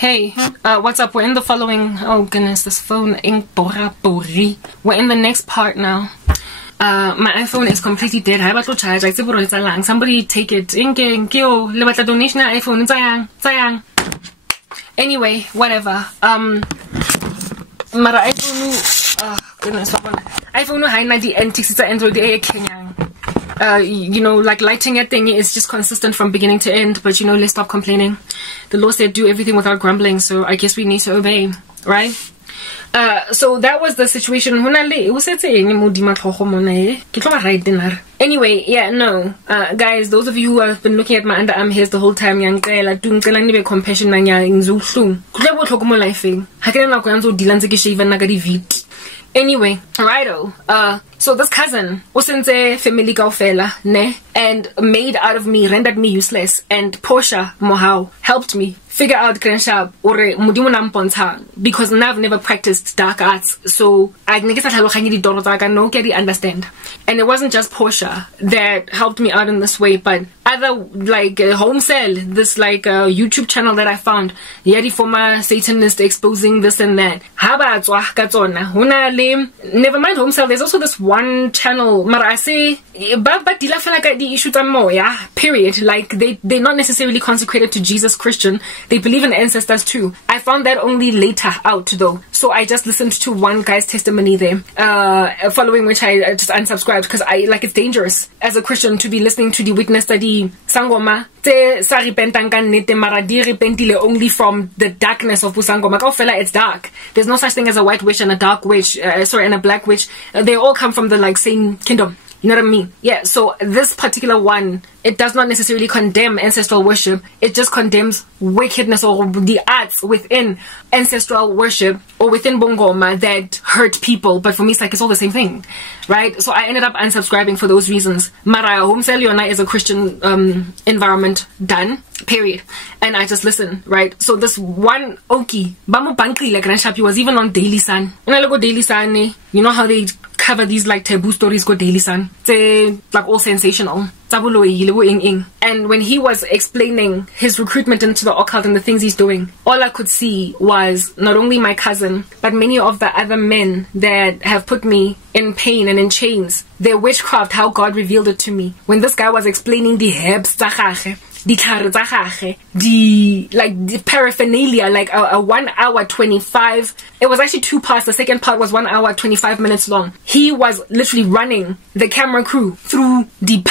Hey, what's up? We're in the following. Oh goodness, this phone ain't bora bori. We're in the next part now. My iPhone is completely dead. I batlo charge. I say somebody take it. Inke le batla donation na iPhone. Sayang. Anyway, whatever. Mara iPhone. Goodness, iPhone hai na di antiques tsa Android e kenyang. You know, like lighting a thing is just consistent from beginning to end, but you know, let's stop complaining. The Lord said do everything without grumbling, so I guess we need to obey, right? So that was the situation. Anyway, yeah, no. Guys, those of you who have been looking at my underarm hairs the whole time, anyway, righto. So this cousin, usenze family fella, ne, and made out of me, rendered me useless, and Portia Mohau helped me figure out Grandshab or Mudimu Namponta because now I've never practiced dark arts, so I understand. And it wasn't just Portia that helped me out in this way, but other like Home Cell, this like YouTube channel that I found, Yadi former Satanist exposing this and that. Never mind Home Cell, there's also this one channel, period. Like they're not necessarily consecrated to Jesus Christian. They believe in ancestors too. I found that only later out though. So I just listened to one guy's testimony there, following which I just unsubscribed because I like it's dangerous as a Christian to be listening to the witness study sangoma sa repentang ka nnete mara di repentile only from the darkness of busangoma. Kaofela it's dark. There's no such thing as a white witch and a dark witch, and a black witch. They all come from the like same kingdom. You know what I mean? Yeah, so this particular one, it does not necessarily condemn ancestral worship. It just condemns wickedness or the arts within ancestral worship or within Bongoma that hurt people. But for me, it's like it's all the same thing, right? So I ended up unsubscribing for those reasons. Mara Home Cell is a Christian environment done, period. And I just listen, right? So this one Oki, Bamu Bankri like Ranshapi was even on Daily Sun. And I go Daily Sun, you know how they cover these like taboo stories go Daily Sun. They're like all sensational. And when he was explaining his recruitment into the occult and the things he's doing, all I could see was not only my cousin, but many of the other men that have put me in pain and in chains. Their witchcraft, how God revealed it to me. When this guy was explaining the herbs, the paraphernalia, like a 1 hour 25. It was actually 2 parts. The second part was 1 hour 25 minutes long. He was literally running the camera crew through the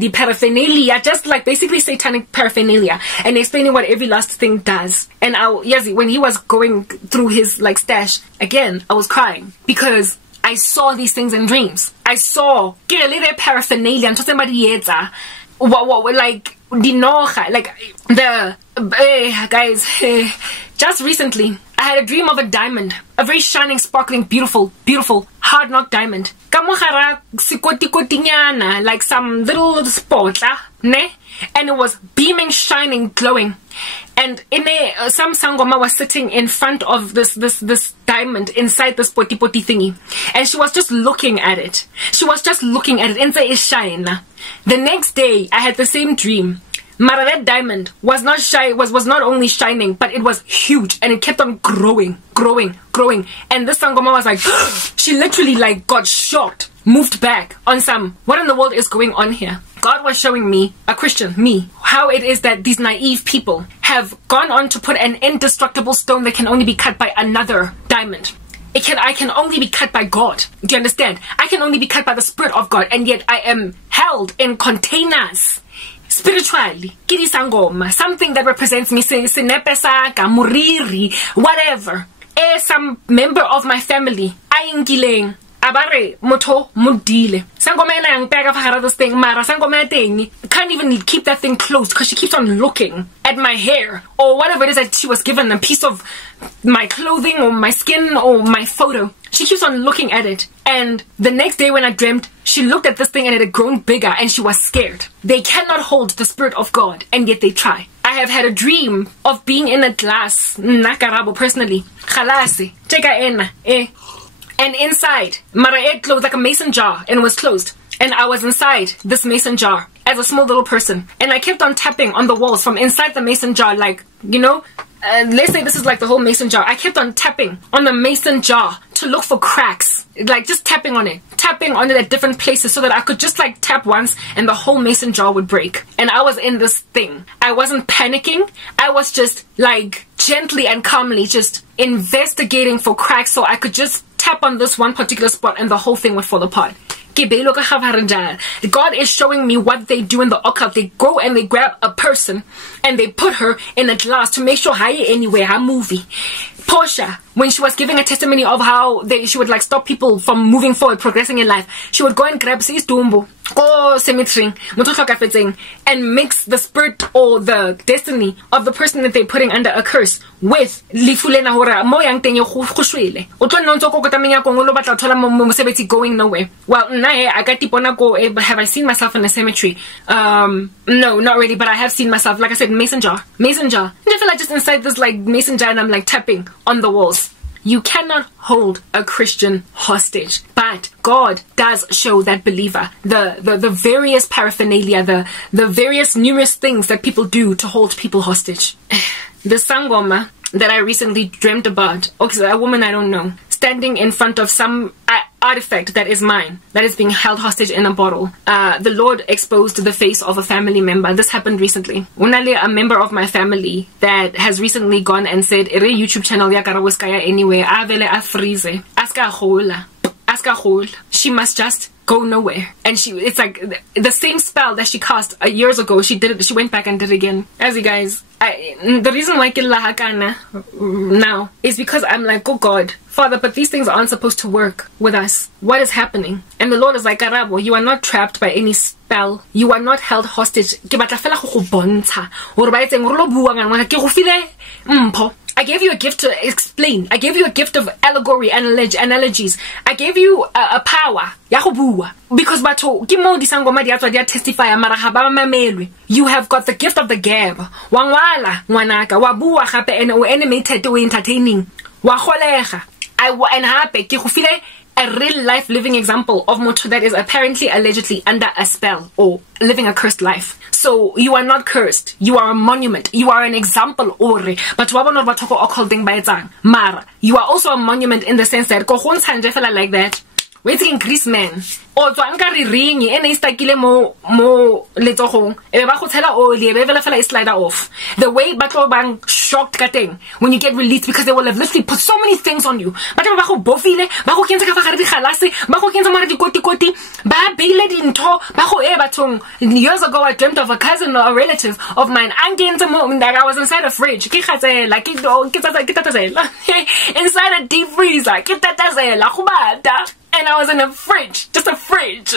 the paraphernalia, just like basically satanic paraphernalia, and explaining what every last thing does. And when he was going through his like stash again, I was crying because I saw these things in dreams. I saw get a little paraphernalia and somebody like the guys. Just recently, I had a dream of a diamond, a very shining, sparkling, beautiful, hard knock diamond. Like some little spot, ne? And it was beaming, shining, glowing. And in some sangoma was sitting in front of this diamond inside this poti thingy, and she was just looking at it. Inside is shine. The next day, I had the same dream. Mara, that diamond was not was not only shining, but it was huge, and it kept on growing. And this sangoma was like, she literally like got shocked, moved back on some, what in the world is going on here? God was showing me, a Christian, me, how it is that these naive people have gone on to put an indestructible stone that can only be cut by another diamond. I can only be cut by God. Do you understand? I can only be cut by the Spirit of God, and yet I am held in containers. Spiritually, something that represents me, whatever. Some member of my family, abare moto mudile sangoma ena yang pega fa gara this thing mara sangoma teng can't even keep that thing closed because she keeps on looking at my hair or whatever it is that she was given, a piece of my clothing or my skin or my photo. She keeps on looking at it, and the next day when I dreamt, she looked at this thing and it had grown bigger and she was scared. They cannot hold the Spirit of God, and yet they try. I have had a dream of being in a glass, nakarabo personally, khalasi cheka ena and inside, mara it closed like a mason jar and was closed. And I was inside this mason jar. as a small little person, and I kept on tapping on the walls from inside the mason jar, like, you know, let's say this is like the whole mason jar. I kept on tapping on the mason jar to look for cracks, like just tapping on it at different places, so that I could just like tap once and the whole mason jar would break. And I was in this thing. I wasn't panicking. I was just like gently and calmly just investigating for cracks, so I could just tap on this one particular spot and the whole thing would fall apart. God is showing me what they do in the occult. They go and they grab a person and they put her in a glass to make sure anywhere her movie. Portia, when she was giving a testimony of how she would like stop people from moving forward, progressing in life, she would go and grab sis dumbo, go cemetery, and mix the spirit or the destiny of the person that they're putting under a curse with lifulena hora mo yang teng go shwele o tlo nna ntse go kotamenya go lo batla thola mosebetsi going nowhere. Well, I got tipona go. Have I seen myself in a cemetery? No, not really, but I have seen myself, like I said, mason jar. And I feel like just inside this like mason jar, and I'm like tapping on the walls. You cannot hold a Christian hostage, but God does show that believer the various paraphernalia, the various numerous things that people do to hold people hostage. The sangoma that I recently dreamt about, okay, a woman I don't know, standing in front of some artifact that is mine, that is being held hostage in a bottle. The Lord exposed the face of a family member. This happened recently. Unale, a member of my family that has recently gone and said, "Ere YouTube channel ya karawiskaya anyway, avele afrize, aska hola." She must just go nowhere. And it's like the same spell that she cast years ago. She went back and did it again. As you guys, the reason why I now is because I'm like, oh God, Father, but these things aren't supposed to work with us. What is happening? And the Lord is like, Karabo, you are not trapped by any spell. You are not held hostage. I gave you a gift to explain. I gave you a gift of allegory and analogies. I gave you a power. Because you have got the gift of the gab. Wangwala, wanaka, wabua hape and animated to entertaining. Waholeha. And hape, a real life living example of Moto that is apparently allegedly under a spell or living a cursed life. So you are not cursed. You are a monument. You are an example ore. But Mara, you are also a monument in the sense that like that. Waiting Greece man. O tswankari ring e ne istakile mo letsogong e ba go tshela oli e be fela slider off. The way batlo bang shocked kateng when you get released, because they will have literally put so many things on you. But ba go bofile ba go kenza ka fa gare di galase ba go kenza mara di koti ba beile dintho ba go bathong. Years ago I dreamt of a cousin or a relative of mine that I was inside a fridge inside a deep freezer and I was in a fridge, just a fridge.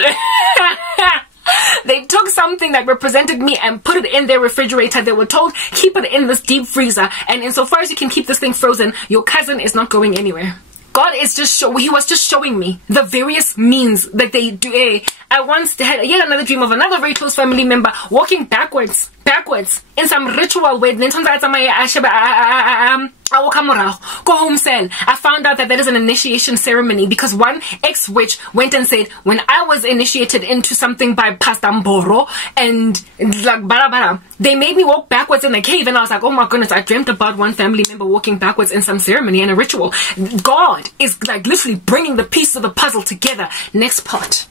They took something that represented me and put it in their refrigerator. They were told, keep it in this deep freezer, and insofar as you can keep this thing frozen, your cousin is not going anywhere. God is just he was just showing me the various means that they do. I once had yet another dream of another very close family member walking backwards in some ritual way. Go home cell. I found out that is an initiation ceremony because one ex-witch went and said, when I was initiated into something by Pastor Mboro and like bara, they made me walk backwards in the cave, and I was like, oh my goodness, I dreamt about one family member walking backwards in some ceremony and a ritual. God is like literally bringing the pieces of the puzzle together. Next part.